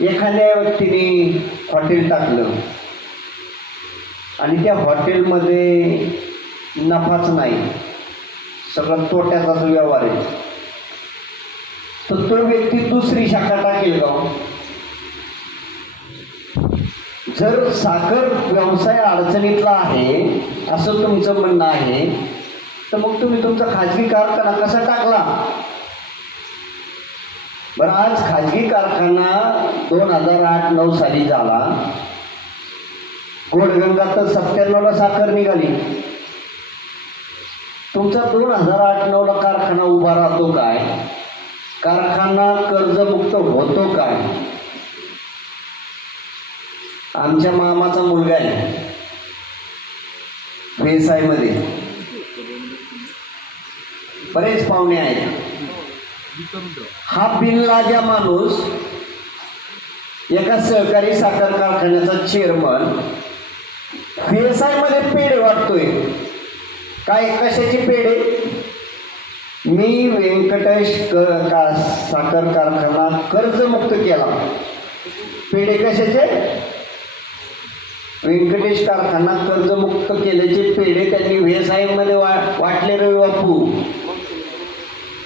एखाद्या व्यक्तीने हॉटेल टाकलं आणि त्या हॉटेलमध्ये नफाच नाही सगळं तोट्याचाच व्यवहार आहे. तर तो व्यक्ती दुसरी शाखा टाकेल का? जर साखर व्यवसाय अडचणीतला आहे असं तुमचं म्हणणं आहे तर मग तुम्ही तुमचा खाजगी कारखाना कसा टाकला? बरं आज खाजगी कारखाना दोन हजार आठ नऊ साली झाला. गोडगंगा तर सत्त्याण्णवला साखर निघाली. तुमचा दोन हजार आठ नऊला कारखाना उभा राहतो काय? कारखाना कर्जमुक्त होतो काय? आमच्या मामाचा मुलगा आहे. व्यवसायमध्ये बरेच पाहुणे आहेत. हा बिनलाजा माणूस एका सहकारी साखर कारखान्याचा चेअरमन व्यवसायामध्ये पेढे वाटतोय. काय कशाचे पेढे? मी व्यंकटेश का साखर कारखाना कर्जमुक्त केला. पेढे कशाचे? व्यंकटेश कारखाना कर्जमुक्त केल्याचे पेढे त्यांनी व्यवसायामध्ये वा वाटले रवी बापू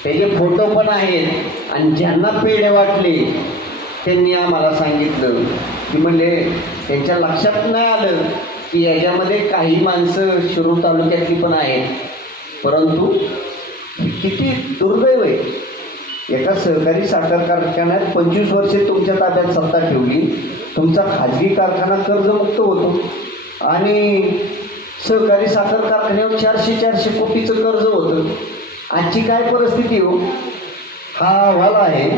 त्याचे फोटो पण आहेत आणि ज्यांना पेढे वाटले त्यांनी आम्हाला सांगितलं की म्हणजे त्यांच्या लक्षात नाही आलं की याच्यामध्ये काही माणसं शिरूर तालुक्यातली पण आहेत. परंतु किती दुर्दैव आहे. एका सहकारी साखर कारखान्यात पंचवीस वर्षे तुमच्या ताब्यात सत्ता ठेवली. तुमचा खाजगी कारखाना कर्जमुक्त होतो. आणि सहकारी साखर कारखान्यावर चारशे चारशे कोटीचं कर्ज होतं. आजची काय परिस्थिती हो? हा अहवाल आहे.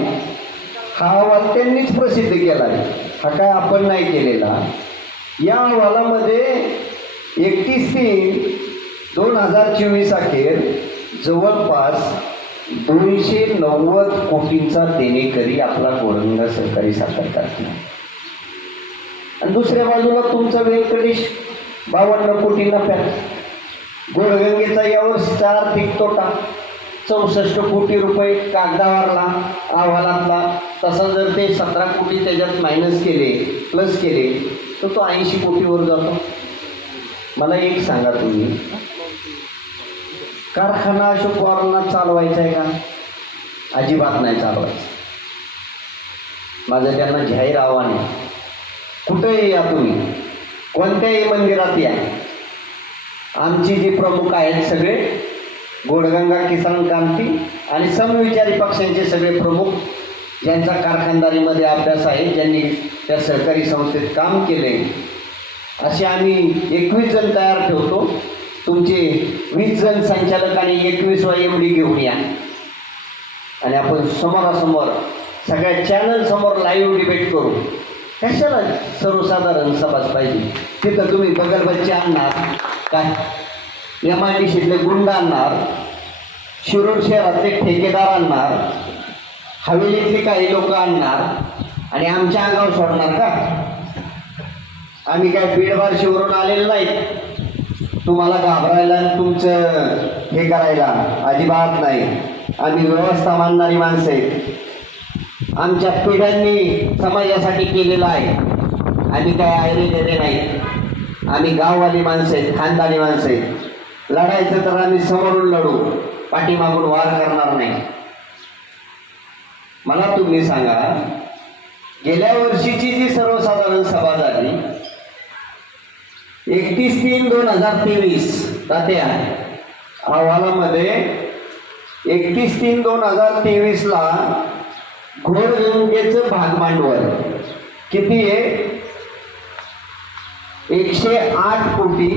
हा अहवाल त्यांनीच प्रसिद्ध केला आहे हा काय आपण नाही केलेला. या अहवालामध्ये एकतीस तीन दोन हजार चोवीस अखेर जवळपास दोनशे नव्वद कोटींचा देणेकरी आपला गोरंगा सरकारी साखर कारखाना. आणि दुसऱ्या बाजूला तुमचा व्यंकटेश बावन्न कोटी नफ्यात गोडगंगेचा व्यवस्थार आर्थिक तोटा चौसष्ट कोटी रुपये कागदावरला अहवालातला तसा जर ते सतरा कोटी त्याच्यात मायनस केले प्लस केले तर तो ऐंशी कोटीवर जातो. मला एक सांगा तुम्ही. कारखाना अशोक पवारांना चालवायचा आहे का? अजिबात नाही चालवायचं. माझं त्यांना जाहीर आव्हान आहे. कुठेही या तुम्ही. कोणत्याही मंदिरात या. आमचे जे प्रमुख आहेत सगळे गोडगंगा किसान क्रांती आणि समविचारी पक्षांचे सगळे प्रमुख ज्यांचा कारखानदारीमध्ये अभ्यास आहे ज्यांनी त्या सहकारी संस्थेत काम केले. असे आम्ही एकवीस जण तयार ठेवतो. तुमचे वीस जण संचालक आणि एकवीस एम डी घेऊन या. आणि आपण समोरासमोर सगळ्या चॅनल समोर लाईव्ह डिबेट करू. कशाला सर्वसाधारण समाज पाहिजे? तिथं तुम्ही बगलबच्चे आणणार काय? एम आय डी सीतले गुंड आणणार शिरूर शहरातले ठेकेदार आणणार हवेलीतले काही लोक आणणार आणि आमच्या अंगावर सोडणार का? आम्ही काय बीडबारशीवरून आलेलो नाही तुम्हाला घाबरायला आणि तुमचं हे करायला अजिबात नाही. आम्ही व्यवस्था मानणारी माणसं आहेत. आमच्या पिढ्यांनी समाजासाठी केलेलं आहे. आम्ही काय आयरे नाही. आम्ही गाववाली माणसे आहेत खानदानी माणसं आहेत. लढायचं तर आम्ही समोरून लढू पाठीमागून वार करणार नाही. मला तुम्ही सांगा गेल्या वर्षीची जी सर्वसाधारण सभा झाली एकतीस तीन दोन हजार तेवीस तात्या अहवालामध्ये एकतीस तीन दोन हजार तेवीसला घोडगंगेचं भाग भांडवल किती आहे? एकशे आठ कोटी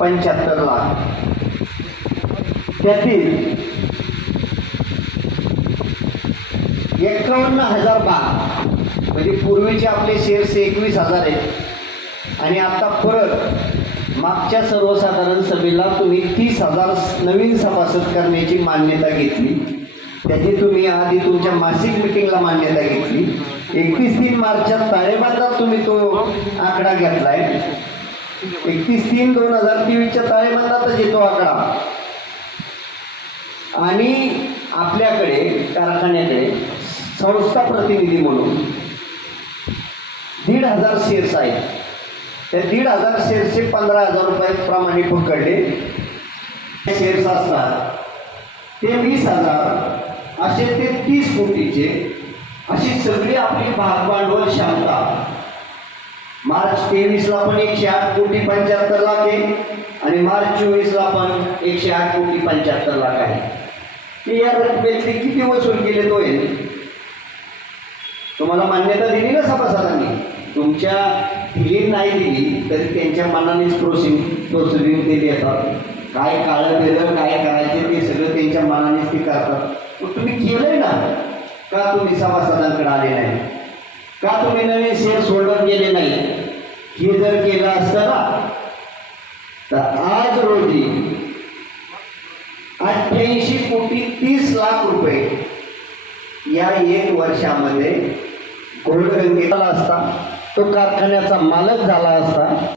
पंच्याहत्तर लाख. त्यातील एकावन्न हजार बाग म्हणजे पूर्वीचे आपले शेअर्स एकवीस हजार आहेत. आणि आता परत मागच्या सर्वसाधारण सभेला तुम्ही तीस हजार नवीन सभासद करण्याची मान्यता घेतली. त्याची तुम्ही आधी तुमच्या मासिक मिटिंगला मान्यता घेतली. एकतीस तीन मार्चच्या ताळेबंदात तुम्ही तो आकडा घेतलाय. एकतीस तीन दोन हजार तेवीसच्या ताळेबंदातच येतो आकडा. आणि आपल्याकडे कारखान्याकडे संस्था प्रतिनिधी म्हणून दीड हजार शेअर्स आहेत. त्या दीड हजार शेअर्सचे पंधरा हजार रुपयाप्रमाणे पकडले. शेअर्स असतात. ते वीस हजार असे ते तीस कोटीचे अशी सगळी आपली भागभांडवल क्षमता मार्च तेवीसला पण एकशे आठ कोटी पंच्याहत्तर लाख आहे आणि मार्च चोवीसला पण एकशे आठ कोटी पंच्याहत्तर लाख आहे. ते या रकमेतली किती वसूल केले तो आहे? तुम्हाला मान्यता दिली ना सभासदांनी? तुमच्या दिली नाही दिली तरी त्यांच्या मनानेच प्रोसिंग प्रोसिडिंग ते देतात. काय काळं केलं काय करायचे ते सगळं त्यांच्या मनानेच ते करतात. तुम्ही केलंय ना? का तुम्ही सभासदांकडे आले नाही? का तुम्ही नवीन शेअर सोडवर केले नाही? हे जर केलं असतं ना तर आज रोजी अठ्ठ्याऐंशी कोटी तीस लाख रुपये या एक वर्षामध्ये गोल्डगंगेला असता तो कारखान्याचा मालक झाला असता